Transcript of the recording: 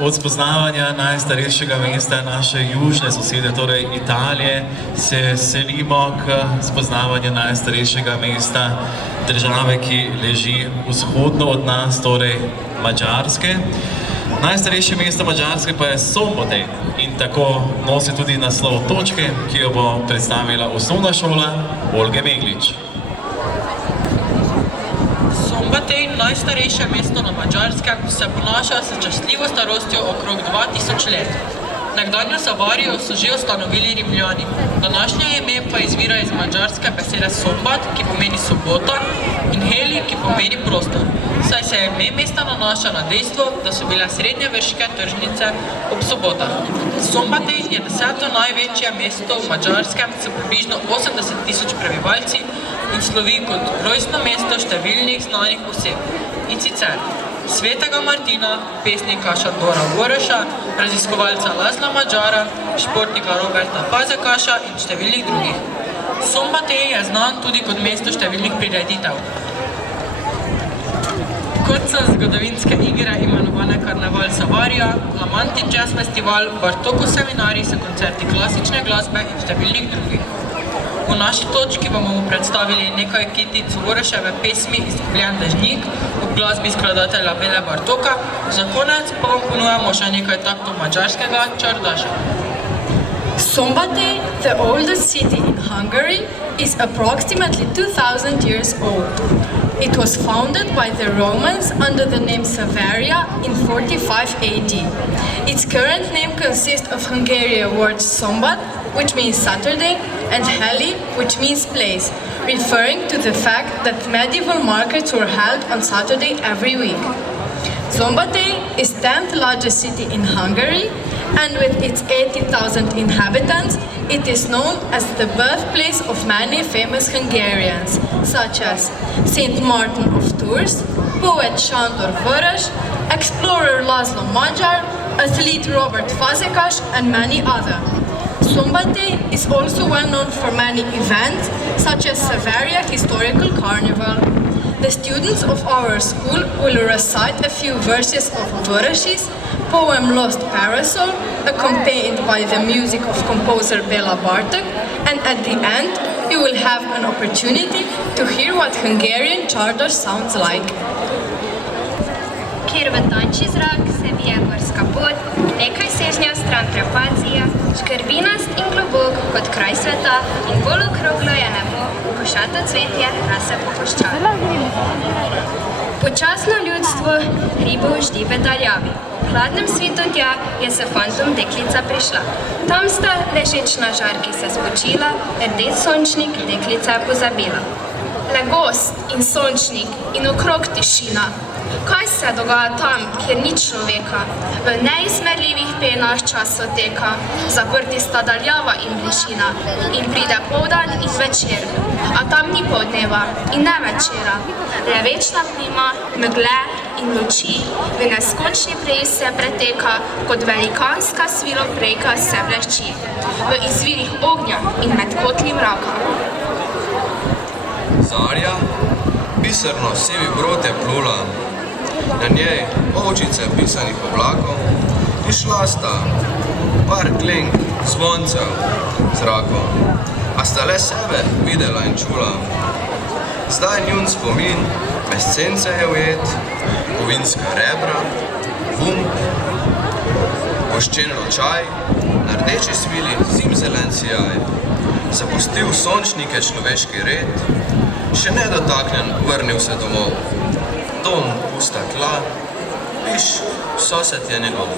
Od spoznavanja najstarejšega mesta naše južne sosede, torej Italije, se selimo k spoznavanju najstarejšega mesta države, ki leži vzhodno od nas, torej Madžarske. Najstarejše mesto Madžarske pa je Szombathely in tako nosi tudi naslov točke, ki jo bo predstavila osnovna šola Olge Meglič. Szombathely, najstarejše mesto na Madžarskem, se ponaša s častitljivo starostjo okrog 2000 let. Nekdanjo Savarijo so že ustanovili Rimljani. Današnje ime pa izvira iz madžarske besede Szombat, ki pomeni sobota, in Heli, ki pomeni prostor. Saj se ime mesta nanaša na dejstvo, da so bile srednjeveške tržnice ob sobotah. Szombathely je 10. največje mesto v Madžarskem s približno 80 000 prebivalci in slovi kot rojstno mesto številnih znanih oseb. In sicer Svetega Martina, pesnika Šandora Voreša, raziskovalca Laszla Madžara, športnika Roberta Fazekaša in številnih drugih. Szombathely je znan tudi kot mesto številnih prireditev, kot so zgodovinske igre imenovane Karneval Savarija, Lamantin Jazz Festival, Bartokov seminarij s koncerti klasične glasbe in številnih drugih. V naši točki bomo predstavili nekaj kitic Voreševe pesmi Izgubljen dežnik v glasbi skladatelja Bele Bartoka, za konec pa vam ponujamo še nekaj taktov madžarskega čardaša. Szombathely, the oldest city in Hungary, is approximately 2000 years old. It was founded by the Romans under the name Savaria in 45 AD. Its current name consists of Hungarian words Szombat, which means Saturday, and Heli, which means place, referring to the fact that medieval markets were held on Saturday every week. Szombathely is the 10th largest city in Hungary, and with its 80,000 inhabitants, it is known as the birthplace of many famous Hungarians, such as Saint Martin of Tours, poet Sándor Vörös, explorer Laszlo Madžar, athlete Robert Fazekas, and many others. Szombathely is also well known for many events, such as Savaria Historical Carnival. The students of our school will recite a few verses of Vörös's poem Lost Parasol, accompanied by the music of composer Bela Bartok, and at the end you will have an opportunity to hear what Hungarian čardaš sounds like. Kjer v tanči zrak se vije gorska pot, nekaj sežnja stran trapacija, škrbinast in globok kot kraj sveta in bolj okroglo je nebo, košato cvetje rase po koščavi. Počasno ljudstvo hribov ždi v daljavi. V hladnem svitu tja je se fantom deklica prišla. Tam sta ležeč na žarki se spočila, rdeč sončnik deklica pozabila. Le gost in sončnik in okrog tišina. Kaj se dogaja tam, kjer ni človeka? V neizmerljivih penah čas oteka, zaprti sta daljava in bližina, in pride poldan in večer. A tam ni poldneva in ne večera, le večna plima, megle in luči, v neskončni prej se preteka, kot velikanska sviloprejka se blešči, v izvirih ognja in med kotli mraka. Zarja, biserno sivi brod je plula, na njej ovčice pisanih oblakov in šla sta par klenk zvoncev zrakom, a sta le sebe videla in čula. Zdaj njun spomin bez sence je ujet, kovinska rebra, vump, poščen ročaj, na rdeči svili zimzelen sijaj, zapustil sončnike človeški red, še nedotaknjen vrnil se domov. Dom, pusta tla, piš, sosed je njegov.